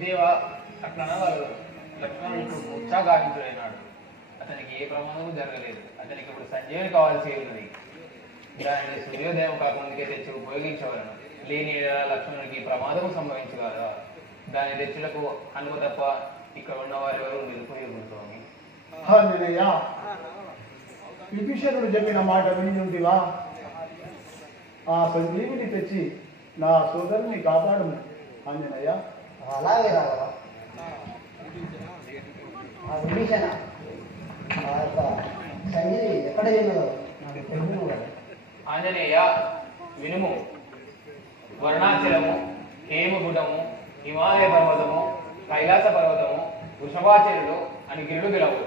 దేవా అట్లా వాళ్ళు లక్ష్మణుడు ఉత్సాహగావించుడైనాడు. అతనికి ఏ ప్రమాదము జరగలేదు. అతనికి ఇప్పుడు సంజీవని కావాల్సి ఉన్నది. దానిని సూర్యోదయం కాకముందుకే తెచ్చి ఉపయోగించవలను. లేని లక్ష్మణునికి ప్రమాదము సంభవించగలదా? దాని తెచ్చులకు అనుకు తప్ప ఇక్కడ ఉన్న వారెవరు నిరుపయోగుతోంది. విభీషణుడు చెప్పిన మాట వినింటివా? ఆ సంజీవిని తెచ్చి నా సోదరుని కాపాడము ఆంజనేయ. అలాగే రావా విభీషణ ఆ యొక్క సంజీవి ఎక్కడ చేయగలవు నాకు తెలుగు కదా. ఆంజనేయ వినుము. వర్ణాచలము, హేమగుడము, హిమాలయ పర్వతము, కైలాస పర్వతము, వృషభాచరుడు అని గిరుడు గెలవు.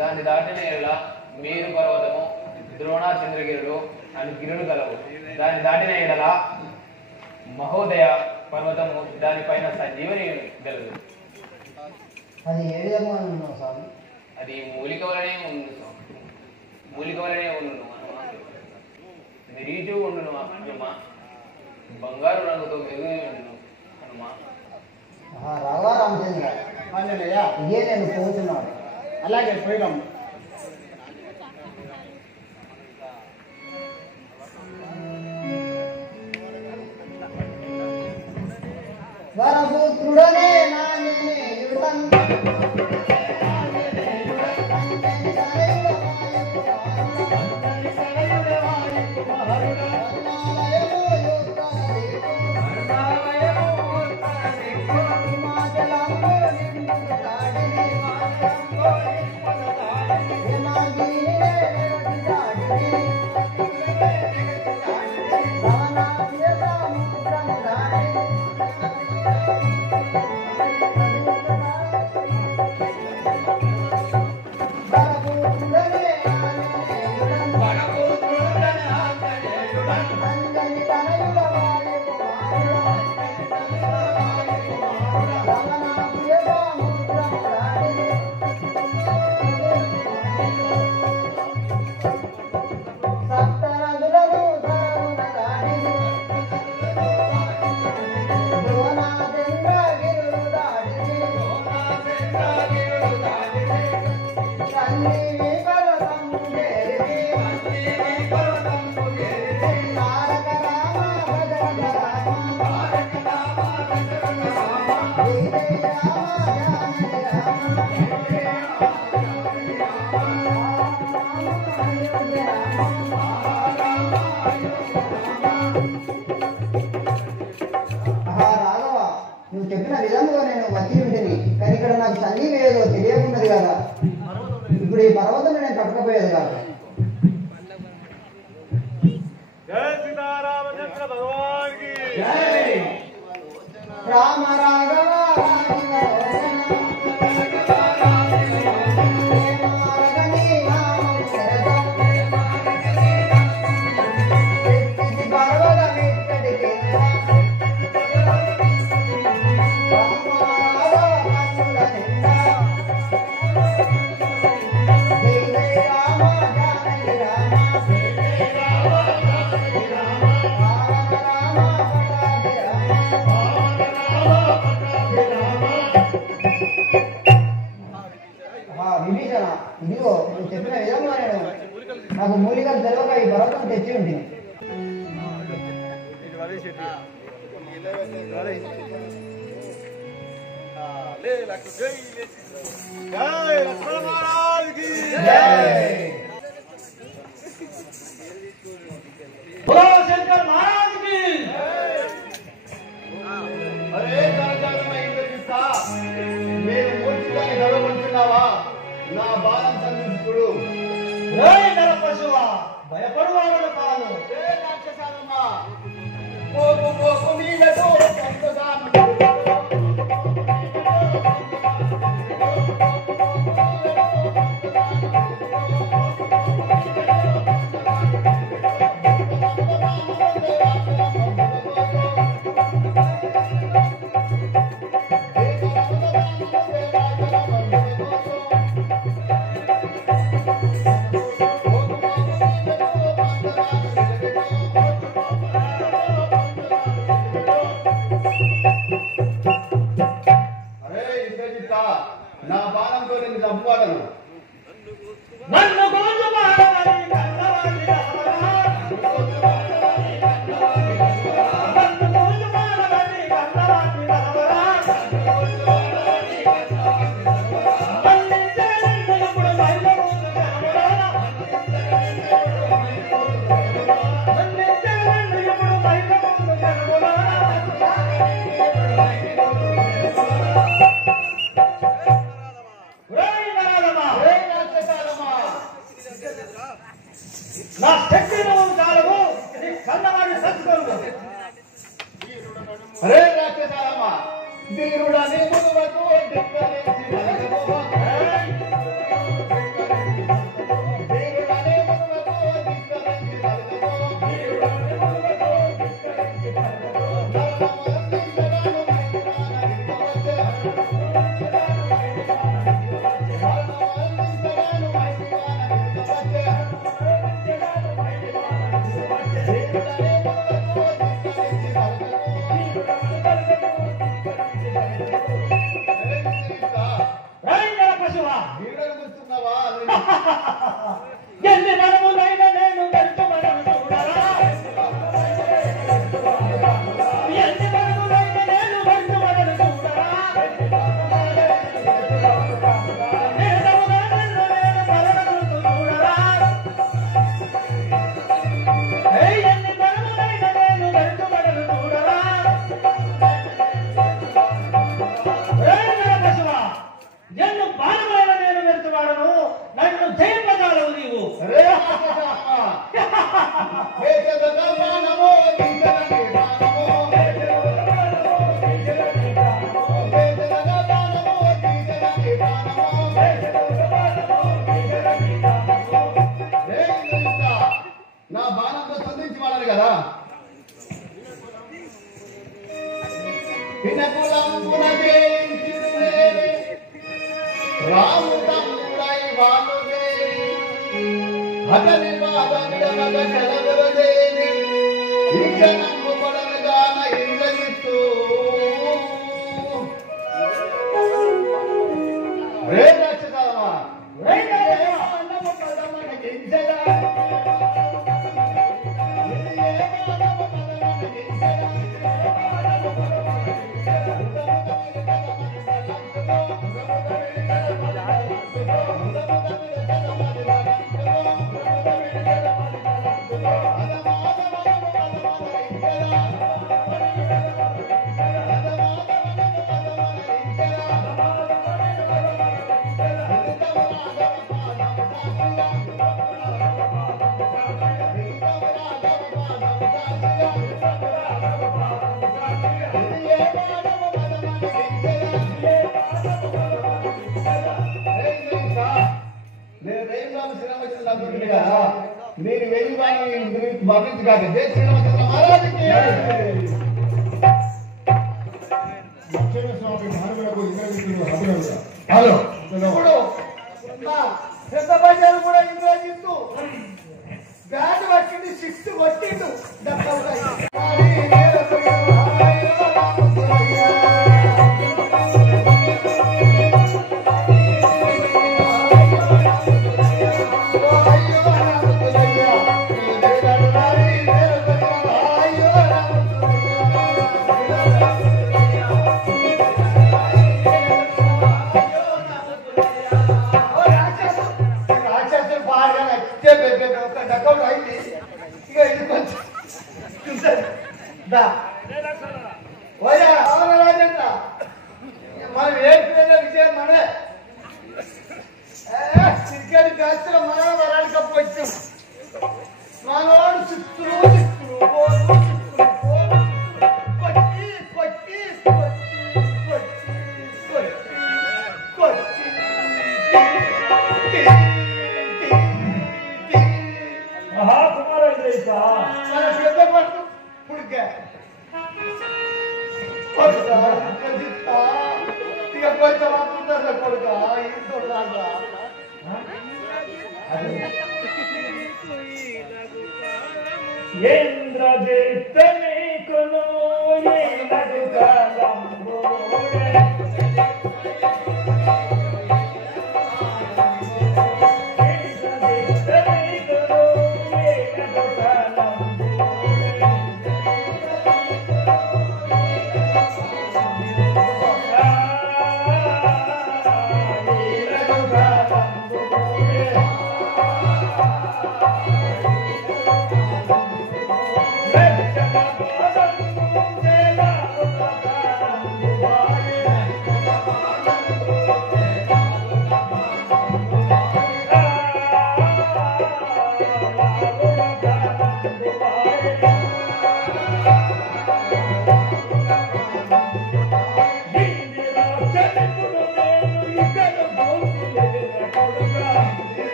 దాన్ని దాటిన ఎడల మేరు పర్వతము, ద్రోణాచంద్రగిరుడు అని గిరుడు గలవు. దాన్ని దాటిన ఎడల మహోదయ పర్వతము, దానిపైన సంజీవని గలదు. అది ఏ విధంగా ఉన్నావు స్వామి? అది మూలిక వలనే ఉండు స్వామి. మూలిక వలనే ఉండును హనుమా. మెరీచు ఉండును హనుమా. బంగారు రంగుతో మెరుగు ఉండును హనుమా. రావా రామచంద్ర. ఆంజనేయ ఇదే నేను పోతున్నాను. అలాగే పోయినాం. వరపుత్రుడనే నాయనే యుడం రామ రాఘవ విభీషణ, ఇదిగో నువ్వు చెప్పిన విధంగా నేను నాకు మూలికలు తెలవక ఈ పర్వతం తెచ్చి ఉంటుంది. శంకర్ మహారాజ్ కి అరే నేను మూర్తిగానే గడవకుంటున్నావా? నా బాలం సంధించుడు. పశువా భయపడువాడు కాదు. పోకు పోకు నీళ్ళతో నా బాలంతో నేను చంపువాడను. నన్ను నా శక్తిలో కాలము నీ కన్నవాడి సత్కరుడు. అరే రాక్షసాలమ్మ, వీరుడని మునువకు ఎన్ని మనములైన నేను వెళ్తుమనను చూడరా, ఎన్ని మనములైన నేను వెళ్తుమనను చూడరా, నిరతముగా నిన్ను నేను మరణమును చూడరా, ఎన్ని మనములైన నేను వెళ్తుమనను చూడరా. పశువా, ఎన్ను బాణములైన నేను వెళ్తువాడను, నన్ను జయింపగలవు నీవు. నా బాణంతో సంధించి వాడాలి కదా. రాము తమ్ముడై వాలుదేవి అతని వాదనగ కలవరదేవి ఈజనము పడనగాన ఇంద్రజిత్తు రే రాక్షసాలమా, రే అన్నము పదమన గింజలా వచ్చింది కదా మీరు వెళ్ళి పంపించి కాదు జై శ్రీరామచంద్ర మహారాజుకి లక్ష్మణ స్వామి భానులకు ఇంద్రజిత్తులు అభినందన. హలో ఇప్పుడు పెద్ద బజారు కూడా ఇంద్రజిత్తు బ్యాట్ పట్టింది 6 కొట్టిండు మనం ఏడ్చిన విషయం మనమే క్రికెట్ మ్యాచ్ లో మనం వరల్డ్ కప్ వచ్చాం మనవాడు చిత్తులు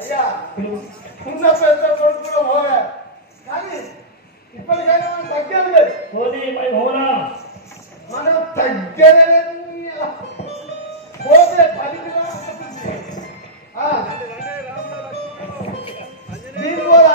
అయ్యా ఉన్న పెద్ద కొడుకు కూడా పోగా కానీ ఇప్పటికైనా మనం తగ్గేది లేదు మనం తగ్గేది పోతే 10 దీని కూడా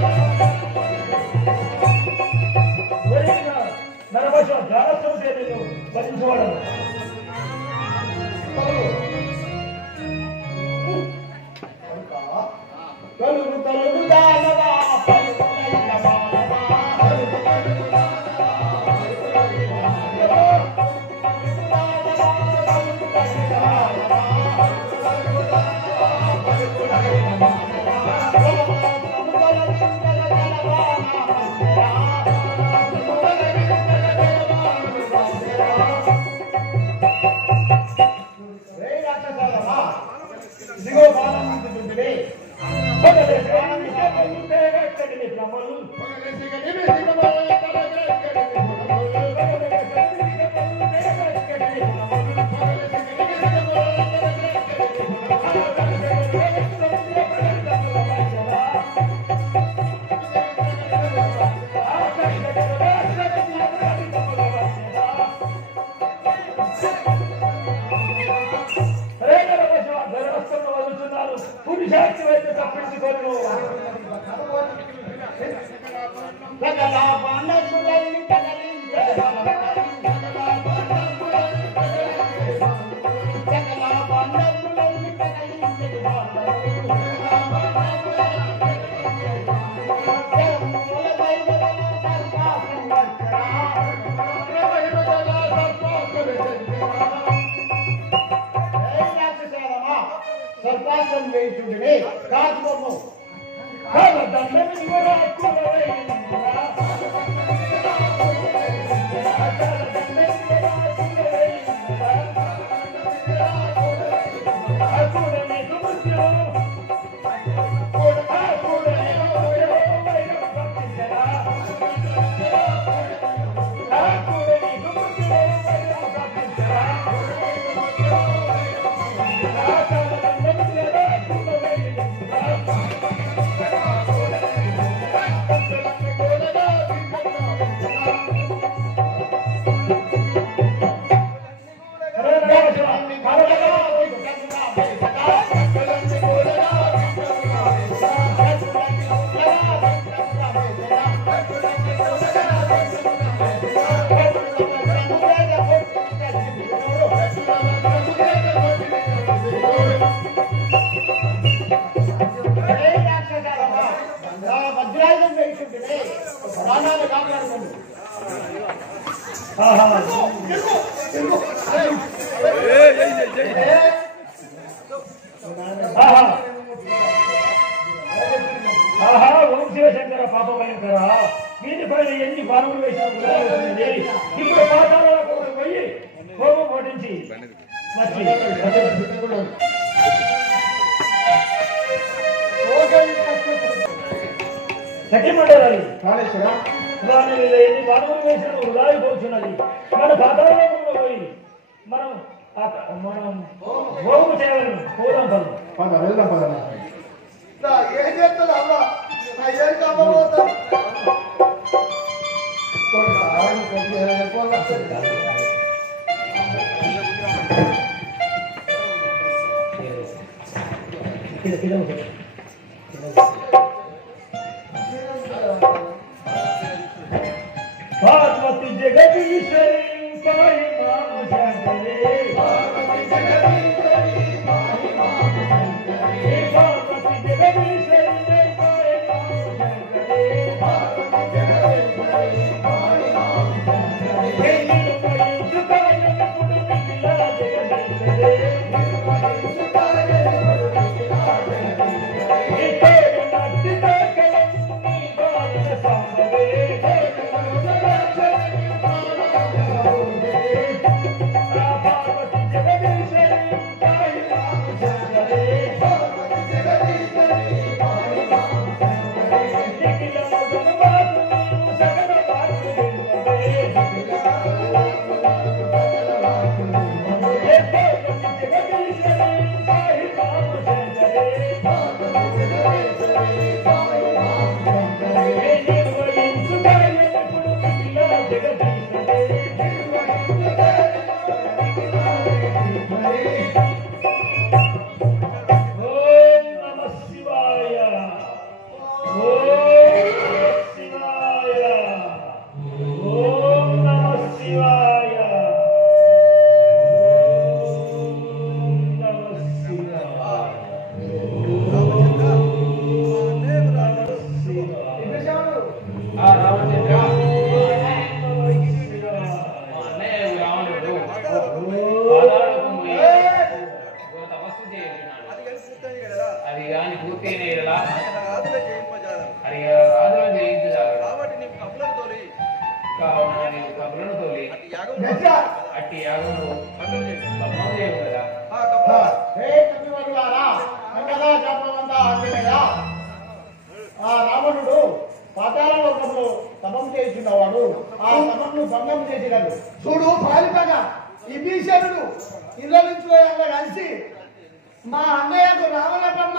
Thank you. వేర్చవాడను. ఇదిగో బాలముందుందిలే సర్పాసం వేయించుండే కాదుబొమ్మ వజ్రాయుధం వేయించుంటే ప్రాణాలు కాపాడుతుంది. వంశీశంకర పాప భయంకర వీటిపైన ఎన్ని బాణములు వేసినా ఇప్పుడు పాఠాలకు పోయి కోపం పట్టించి సఖ్యమంటారు కాళేశ్వర దాని మీద ఎన్ని బాణములు వేసినా వృధాయిపోతున్నది. మన పాఠాలకు పోయి మనం భోగము చేయగలను. పోదాం పద వెళ్దాం పద. ఏం చేస్తుంది అమ్మ ఏం కాకపోతా పార్వతి జగదీశ్వరి సాయి మామ శంకరే పార్వతి జగదీశ్వరి సాయి మామ శంకరే పార్వతి జగదీశ్వరి సాయి మామ శంకరే పార్వతి జగదీశ్వరి సాయి మామ శంకరే నిలుపై సుఖాయ పుడు మిగిలా జగదీశ్వరే నిలుపై సుఖాయ పుడు మిగిలా జగదీశ్వరే అతనికి యాగంలో భగ్నం చేయవు కదా. రావణుడు పాతాళ లోకంలో తపం చేస్తున్నవాడు ఆ తపంను భంగం చేసినాడు. చూడు పాలిపగ ఈ భీషణుడు ఇళ్ళ నుంచి అలా కలిసి మా అన్నయ్యకు రావణపన్న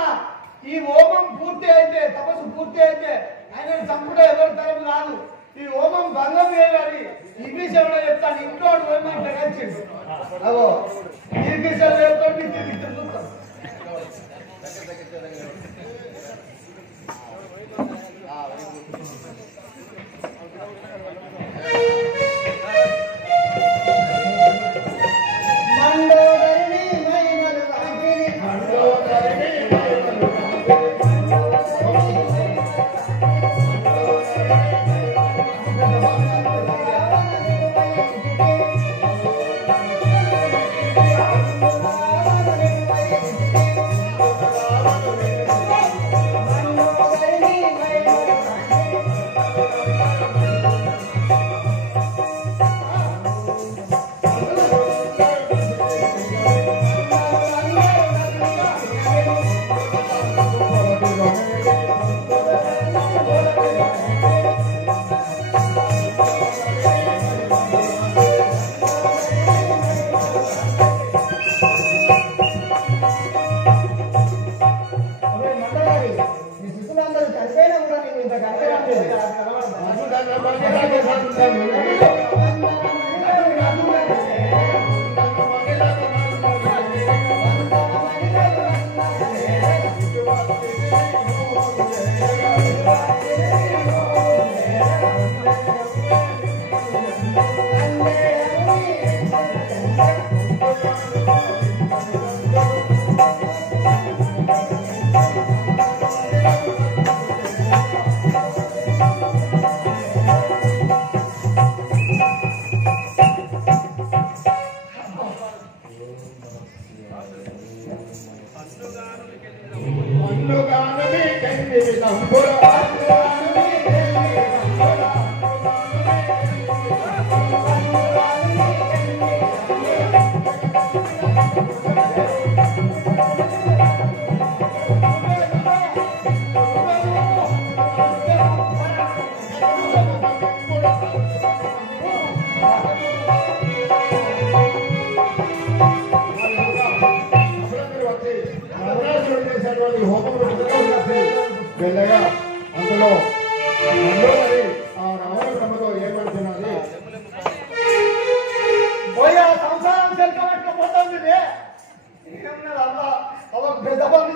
ఈ హోమం పూర్తి అయితే తపస్సు పూర్తి అయితే ఆయన చంపుడు ఎవరి తరం రాదు. ఈ హోమం భంగం చేయాలి ఈ భీషణుడు చెప్తాను. ఇంట్లో హోమం ఇట్లా కలిసిండు. అగో ఈ భీషణుడు చెప్తాడు. వెళ్ళగా అందులో మరి ఆ రావణ బ్రహ్మతో ఏమంటున్నది పోయి ఆ సంసారం చెల్కబెట్టకపోతుంది ఏమన్నది అమ్మ ఒక పెద్ద పంపి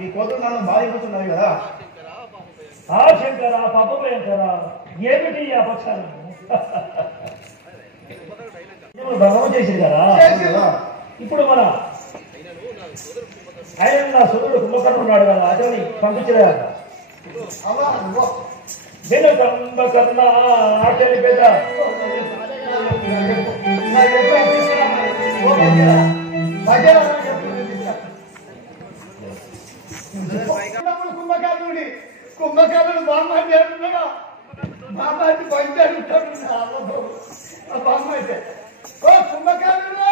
ఈ కోతులు నన్ను బాధిపోతున్నది కదా. ఆ శంకర పాపం శంకర ఏమిటి ఈ అపక్షాలు భగవం చేసింది కదా. ఇప్పుడు మన ఆయన నా సోదరుడు కుంభకర్ణుడు ఉన్నాడు కదా అతన్ని పంపించలేదు అవ్వా నువ్వు నేను కుంభకర్ణ ఆచరి పెద్ద నాకు ఎప్పుడు అనిపిస్తున్నా ఓ భజన భజన కుంభకర్ణుడి కుంభకర్ణుడు బామ్మాటి అంటున్నాడా బామ్మాటి బయట ఉంటాడు ఆ బామ్మ అయితే ఓ కుంభకర్ణుడు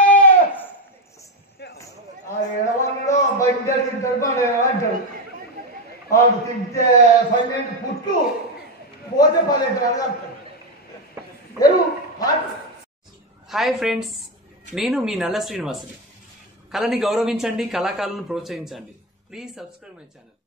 ఆ ఎడవాళ్ళలో బయట తింటాడు మన అంటాడు వాడు తింటే 12 పుట్టు పోతే 12 అడగలుగుతాడు ఎరువు హాయ్ ఫ్రెండ్స్, నేను మీ నల్ల శ్రీనివాసుని. కళని గౌరవించండి, కళాకారులను ప్రోత్సహించండి. Please subscribe my channel.